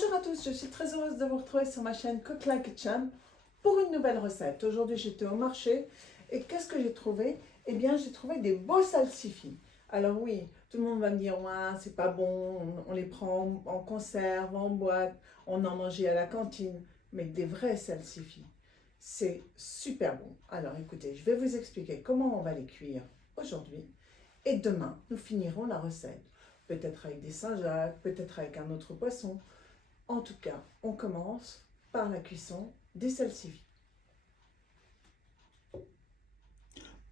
Bonjour à tous, je suis très heureuse de vous retrouver sur ma chaîne Cook Like a Champ pour une nouvelle recette. Aujourd'hui j'étais au marché et qu'est-ce que j'ai trouvé? Eh bien j'ai trouvé des beaux salsifis. Alors oui, tout le monde va me dire ouais, c'est pas bon, on les prend en conserve, en boîte, on en mangeait à la cantine, mais des vrais salsifis. C'est super bon. Alors écoutez, je vais vous expliquer comment on va les cuire aujourd'hui et demain nous finirons la recette. Peut-être avec des Saint-Jacques, peut-être avec un autre poisson. En tout cas, on commence par la cuisson des salsifis.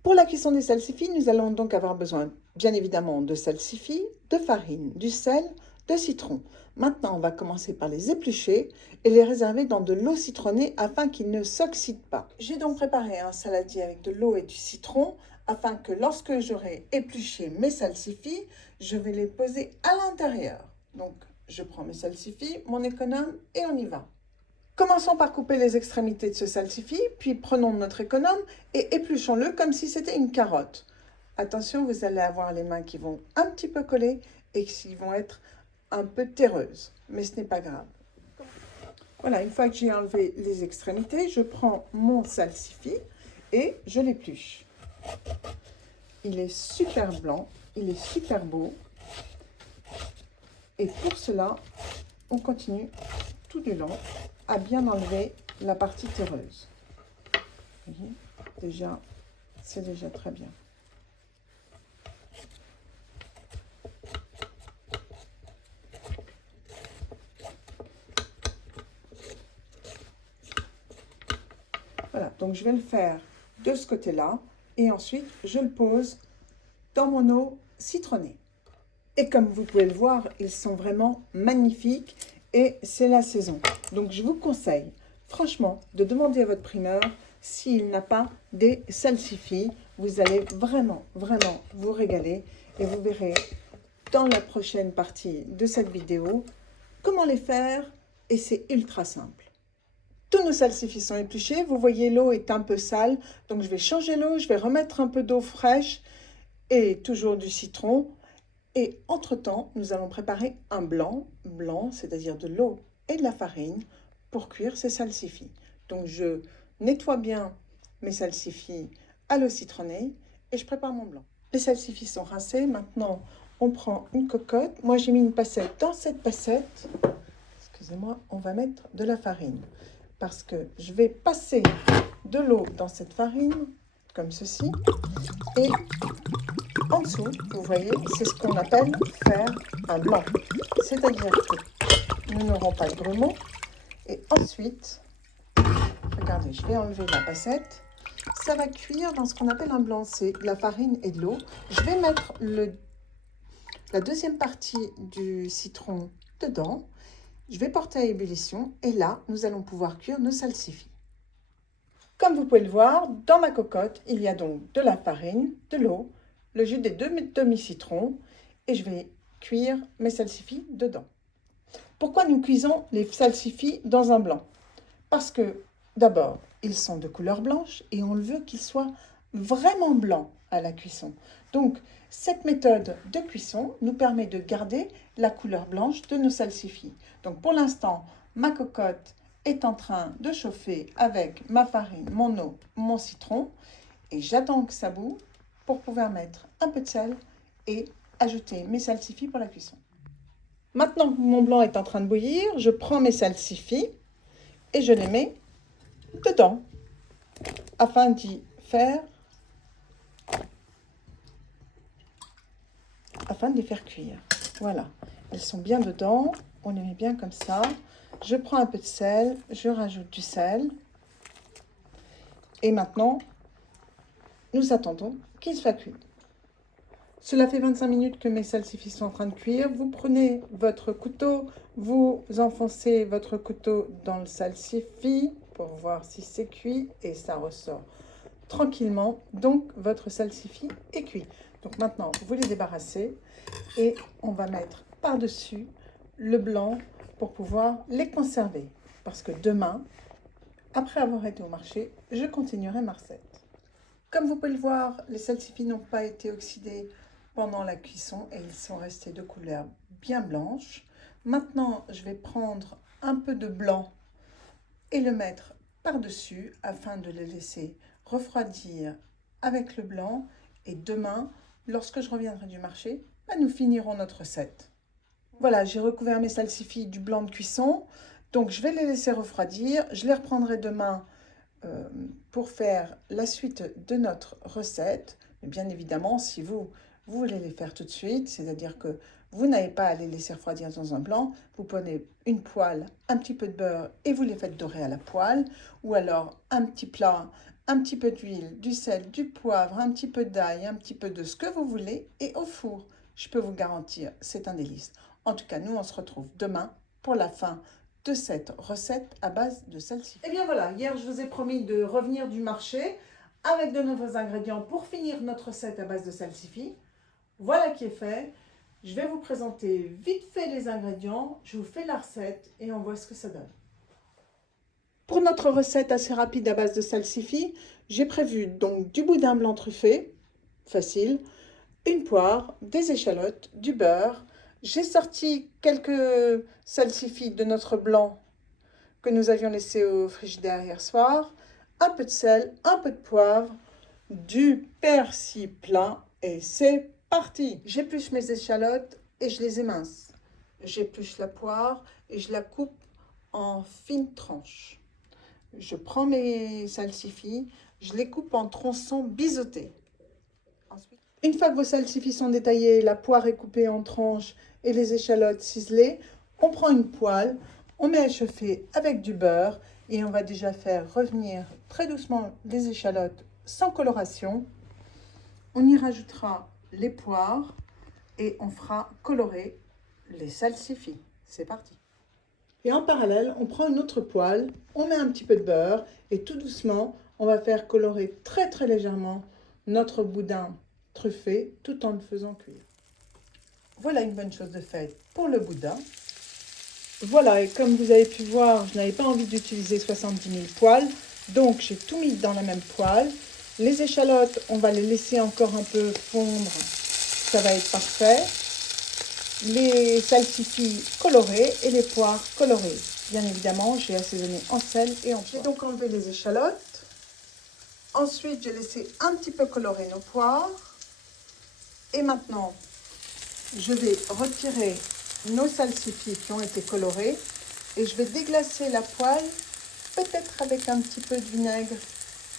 Pour la cuisson des salsifis, nous allons donc avoir besoin, bien évidemment, de salsifis, de farine, du sel, de citron. Maintenant, on va commencer par les éplucher et les réserver dans de l'eau citronnée afin qu'ils ne s'oxydent pas. J'ai donc préparé un saladier avec de l'eau et du citron afin que lorsque j'aurai épluché mes salsifis, je vais les poser à l'intérieur. Donc, je prends mes salsifis, mon économe et on y va. Commençons par couper les extrémités de ce salsifis, puis prenons notre économe et épluchons-le comme si c'était une carotte. Attention, vous allez avoir les mains qui vont un petit peu coller et qui vont être un peu terreuses, mais ce n'est pas grave. Voilà, une fois que j'ai enlevé les extrémités, je prends mon salsifi et je l'épluche. Il est super blanc, il est super beau. Et pour cela, on continue tout du long à bien enlever la partie terreuse. Vous voyez, déjà, c'est déjà très bien. Voilà, donc je vais le faire de ce côté-là et ensuite je le pose dans mon eau citronnée. Et comme vous pouvez le voir, ils sont vraiment magnifiques et c'est la saison. Donc je vous conseille franchement de demander à votre primeur s'il n'a pas des salsifis. Vous allez vraiment vous régaler et vous verrez dans la prochaine partie de cette vidéo comment les faire et c'est ultra simple. Tous nos salsifis sont épluchés. Vous voyez, l'eau est un peu sale, donc je vais changer l'eau, je vais remettre un peu d'eau fraîche et toujours du citron. Et entre-temps, nous allons préparer un blanc, c'est-à-dire de l'eau et de la farine, pour cuire ces salsifis. Donc je nettoie bien mes salsifis à l'eau citronnée et je prépare mon blanc. Les salsifis sont rincés. Maintenant, on prend une cocotte. Moi, j'ai mis une passette. Dans cette passette, excusez-moi, on va mettre de la farine. Parce que je vais passer de l'eau dans cette farine, comme ceci. Et en dessous, vous voyez, c'est ce qu'on appelle faire un blanc. C'est-à-dire que nous n'aurons pas de grumeaux. Et ensuite, regardez, je vais enlever la passette. Ça va cuire dans ce qu'on appelle un blanc. C'est de la farine et de l'eau. Je vais mettre la deuxième partie du citron dedans. Je vais porter à ébullition. Et là, nous allons pouvoir cuire nos salsifis. Comme vous pouvez le voir, dans ma cocotte, il y a donc de la farine, de l'eau, le jus des deux demi-citrons et je vais cuire mes salsifis dedans. Pourquoi nous cuisons les salsifis dans un blanc? Parce que d'abord, ils sont de couleur blanche et on veut qu'ils soient vraiment blancs à la cuisson. Donc, cette méthode de cuisson nous permet de garder la couleur blanche de nos salsifis. Donc, pour l'instant, ma cocotte est en train de chauffer avec ma farine, mon eau, mon citron et j'attends que ça bout pour pouvoir mettre un peu de sel et ajouter mes salsifis pour la cuisson. Maintenant que mon blanc est en train de bouillir, je prends mes salsifis et je les mets dedans afin d'y faire, afin de les faire cuire. Voilà, elles sont bien dedans, on les met bien comme ça. Je prends un peu de sel, je rajoute du sel et maintenant nous attendons qu'ils soient cuits. Cela fait 25 minutes que mes salsifis sont en train de cuire. Vous prenez votre couteau, vous enfoncez votre couteau dans le salsifi pour voir si c'est cuit et ça ressort tranquillement. Donc, votre salsifi est cuit. Donc maintenant, vous les débarrassez et on va mettre par-dessus le blanc pour pouvoir les conserver. Parce que demain, après avoir été au marché, je continuerai ma recette. Comme vous pouvez le voir, les salsifis n'ont pas été oxydés pendant la cuisson et ils sont restés de couleur bien blanche. Maintenant, je vais prendre un peu de blanc et le mettre par-dessus afin de le laisser refroidir avec le blanc. Et demain, lorsque je reviendrai du marché, nous finirons notre recette. Voilà, j'ai recouvert mes salsifis du blanc de cuisson. Donc, je vais les laisser refroidir. Je les reprendrai demain pour faire la suite de notre recette. Mais bien évidemment, si vous voulez les faire tout de suite, c'est-à-dire que vous n'avez pas à les laisser refroidir dans un blanc, vous prenez une poêle, un petit peu de beurre et vous les faites dorer à la poêle. Ou alors un petit plat, un petit peu d'huile, du sel, du poivre, un petit peu d'ail, un petit peu de ce que vous voulez et au four. Je peux vous garantir, c'est un délice. En tout cas, nous, on se retrouve demain pour la fin de cette recette à base de salsifis. Et bien voilà, hier, je vous ai promis de revenir du marché avec de nouveaux ingrédients pour finir notre recette à base de salsifis. Voilà qui est fait. Je vais vous présenter vite fait les ingrédients, je vous fais la recette et on voit ce que ça donne. Pour notre recette assez rapide à base de salsifis, j'ai prévu donc du boudin blanc truffé, facile, une poire, des échalotes, du beurre. J'ai sorti quelques salsifis de notre blanc que nous avions laissé au frigidaire hier soir, un peu de sel, un peu de poivre, du persil plein et c'est parti. J'épluche mes échalotes et je les émince. J'épluche la poire et je la coupe en fines tranches. Je prends mes salsifis, je les coupe en tronçons biseautés. Ensuite, une fois que vos salsifis sont détaillés, la poire est coupée en tranches et les échalotes ciselées, on prend une poêle, on met à chauffer avec du beurre et on va déjà faire revenir très doucement les échalotes sans coloration. On y rajoutera les poires et on fera colorer les salsifis. C'est parti. Et en parallèle, on prend une autre poêle, on met un petit peu de beurre et tout doucement, on va faire colorer très très légèrement notre boudin truffé tout en le faisant cuire. Voilà une bonne chose de faite pour le boudin. Voilà, et comme vous avez pu voir, je n'avais pas envie d'utiliser 70 000 poêles, donc j'ai tout mis dans la même poêle. Les échalotes, on va les laisser encore un peu fondre, ça va être parfait. Les salsifis colorés et les poires colorées. Bien évidemment, j'ai assaisonné en sel et en poivre. J'ai donc enlevé les échalotes. Ensuite, j'ai laissé un petit peu colorer nos poires. Et maintenant, je vais retirer nos salsifis qui ont été colorés et je vais déglacer la poêle, peut-être avec un petit peu de vinaigre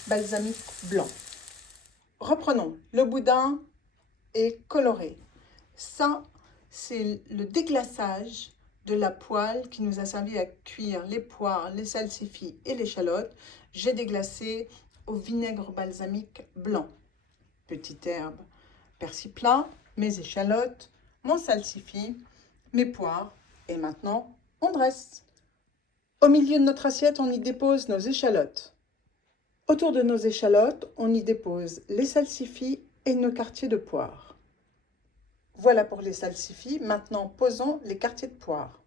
balsamique blanc. Reprenons, le boudin est coloré. Ça, c'est le déglaçage de la poêle qui nous a servi à cuire les poires, les salsifis et l'échalote. J'ai déglacé au vinaigre balsamique blanc. Petite herbe, persil plat, mes échalotes, mon salsifis, mes poires. Et maintenant, on dresse. Au milieu de notre assiette, on y dépose nos échalotes. Autour de nos échalotes, on y dépose les salsifis et nos quartiers de poire. Voilà pour les salsifis. Maintenant, posons les quartiers de poire.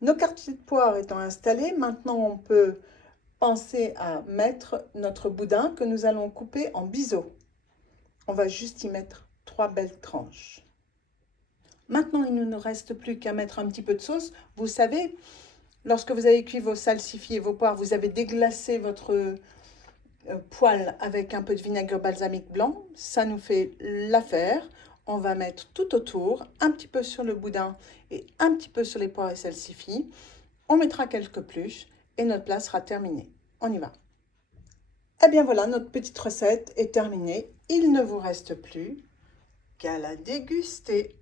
Nos quartiers de poire étant installés, maintenant on peut penser à mettre notre boudin que nous allons couper en biseaux. On va juste y mettre 3 belles tranches. Maintenant, il ne nous reste plus qu'à mettre un petit peu de sauce. Vous savez, lorsque vous avez cuit vos salsifis et vos poires, vous avez déglacé votre poêle avec un peu de vinaigre balsamique blanc. Ça nous fait l'affaire. On va mettre tout autour, un petit peu sur le boudin et un petit peu sur les poires et salsifis. On mettra quelques pluches et notre plat sera terminé. On y va. Eh bien voilà, notre petite recette est terminée. Il ne vous reste plus qu'à la déguster.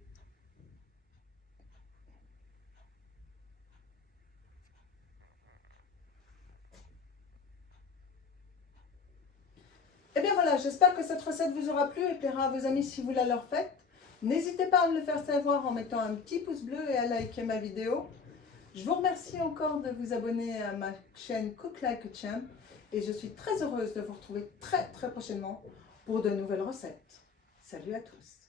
Eh bien voilà, j'espère que cette recette vous aura plu et plaira à vos amis si vous la leur faites. N'hésitez pas à me le faire savoir en mettant un petit pouce bleu et à liker ma vidéo. Je vous remercie encore de vous abonner à ma chaîne Cook Like a Champ et je suis très heureuse de vous retrouver très prochainement pour de nouvelles recettes. Salut à tous!